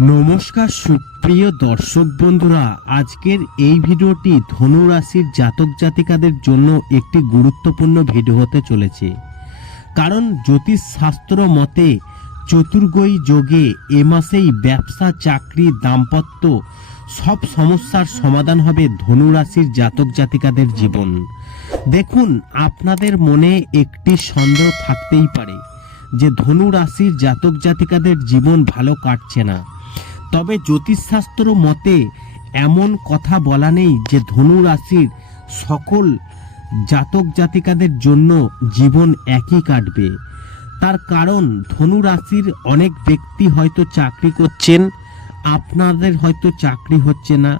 নমস্কার সুপ্রিয় দর্শক বন্ধুরা, আজকের এই ভিডিওটি ধনু রাশির জাতক জাতিকাদের জন্য একটি গুরুত্বপূর্ণ ভিডিও হতে চলেছে। কারণ জ্যোতিষ শাস্ত্র মতে, চতুর্গই যোগে এ মাসেই ব্যবসা, চাকরি, দাম্পত্য সব সমস্যার সমাধান হবে ধনু রাশির জাতক জাতিকাদের জীবন। দেখুন, আপনাদের মনে একটি সন্দেহ থাকতেই পারে যে ধনু রাশির জাতক জাতিকাদের জীবন ভালো কাটছে না। তবে জ্যোতিষশাস্ত্র মতে এমন কথা বলা নেই যে ধনু রাশির সকল জাতক জাতিকাদের জন্য জীবন একই কাটবে। তার কারণ, ধনু রাশির অনেক ব্যক্তি হয়তো চাকরি করছেন, আপনাদের হয়তো চাকরি হচ্ছে না।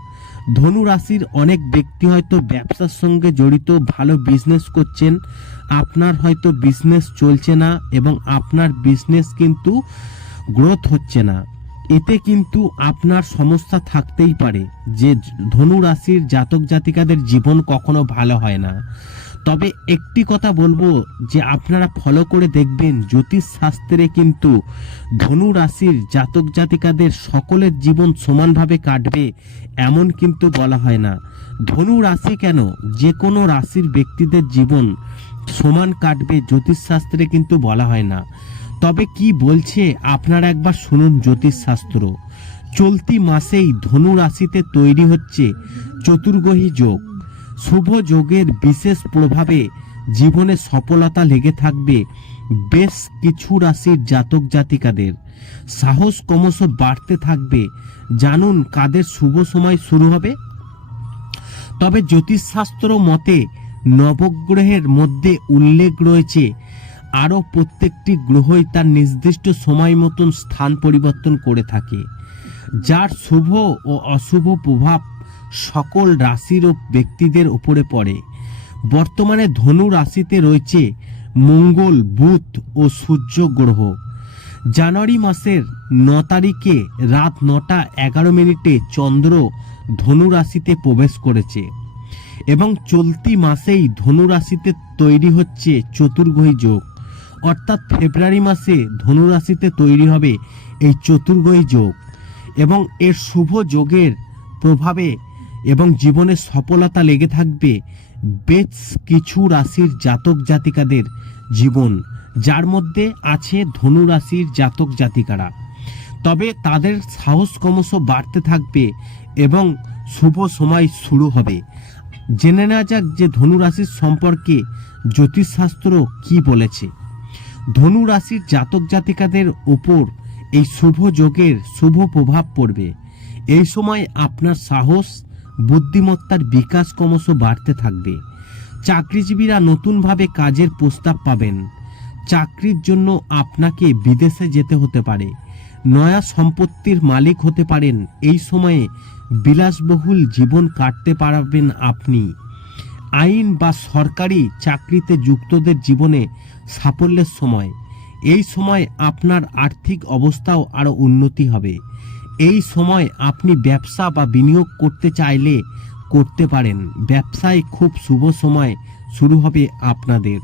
ধনু রাশির অনেক ব্যক্তি হয়তো ব্যবসার সঙ্গে জড়িত, ভালো বিজনেস করছেন, আপনার হয়তো বিজনেস চলছে না এবং আপনার বিজনেস কিন্তু গ্রোথ হচ্ছে না। এতে কিন্তু আপনার সমস্যা থাকতেই পারে যে ধনু রাশির জাতক জাতিকাদের জীবন কখনো ভালো হয় না। তবে একটি কথা বলব যে আপনারা ফলো করে দেখবেন জ্যোতিষ শাস্ত্রে কিন্তু ধনু রাশির জাতক জাতিকাদের সকলের জীবন সমানভাবে কাটবে এমন কিন্তু বলা হয় না। ধনু রাশি কেন? যে কোনো রাশির ব্যক্তিদের জীবন সমান কাটবে জ্যোতিষ শাস্ত্রে কিন্তু বলা হয় না। তবে কি বলছে আপনারা একবার শুনুন জ্যোতিষশাস্ত্র চলতি মাসেই ধনু রাশিতে তৈরি হচ্ছে চতুর্গ্রহী যোগ। শুভ যোগের বিশেষ প্রভাবে জীবনে সফলতা লেগে থাকবে বেশ কিছু রাশির জাতক জাতিকাদের। সাহস ক্রমশ বাড়তে থাকবে। জানুন কাদের শুভ সময় শুরু হবে। তবে জ্যোতিষশাস্ত্র মতে নবগ্রহের মধ্যে উল্লেখ রয়েছে আরও প্রত্যেকটি গ্রহই তার নির্দিষ্ট সময় মতন স্থান পরিবর্তন করে থাকে, যার শুভ ও অশুভ প্রভাব সকল রাশির ও ব্যক্তিদের উপরে পড়ে। বর্তমানে ধনু রাশিতে রয়েছে মঙ্গল, বুধ ও সূর্য গ্রহ। জানুয়ারি মাসের ন তারিখে রাত নটা এগারো মিনিটে চন্দ্র ধনু রাশিতে প্রবেশ করেছে এবং চলতি মাসেই ধনু রাশিতে তৈরি হচ্ছে চতুর্গ্রহী যোগ। অর্থাৎ ফেব্রুয়ারি মাসে ধনু রাশিতে তৈরি হবে এই চতুর্গ্রহী যোগ। এবং এর শুভ যোগের প্রভাবে এবং জীবনে সফলতা লেগে থাকবে বেশ কিছু রাশির জাতক জাতিকাদের জীবন, যার মধ্যে আছে ধনু রাশির জাতক জাতিকারা। তবে তাদের সাহস ক্রমশ বাড়তে থাকবে এবং শুভ সময় শুরু হবে। জেনে নেওয়া যাক যে ধনু রাশির সম্পর্কে জ্যোতিষশাস্ত্র কি বলেছে। ধনু রাশির জাতক জাতিকাদের উপর এই শুভ যোগের শুভ প্রভাব পড়বে। এই সময় আপনার সাহস, বুদ্ধিমত্তার বিকাশ ক্রমশ বাড়তে থাকবে। চাকরিজীবীরা নতুনভাবে কাজের প্রস্তাব পাবেন। চাকরির জন্য আপনাকে বিদেশে যেতে হতে পারে। নয়া সম্পত্তির মালিক হতে পারেন। এই সময়ে বিলাসবহুল জীবন কাটতে পারবেন আপনি। আইন বা সরকারি চাকরিতে যুক্তদের জীবনে সাফল্যের সময়। এই সময় আপনার আর্থিক অবস্থাও আরও উন্নতি হবে। এই সময় আপনি ব্যবসা বা বিনিয়োগ করতে চাইলে করতে পারেন। ব্যবসায় খুব শুভ সময় শুরু হবে আপনাদের।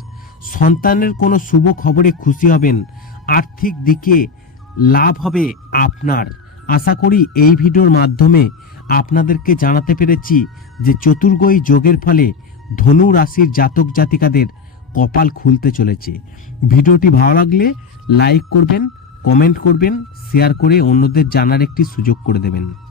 সন্তানের কোনো শুভ খবরে খুশি হবেন। আর্থিক দিকে লাভ হবে আপনার। আশা করি এই ভিডিওর মাধ্যমে আপনাদেরকে জানাতে পেরেছি যে চতুর্গই যোগের ফলে ধনু রাশির জাতক জাতিকাদের কপাল খুলতে চলেছে। ভিডিওটি ভালো লাগলে লাইক করবেন, কমেন্ট করবেন, শেয়ার করে অন্যদের জানার একটি সুযোগ করে দেবেন।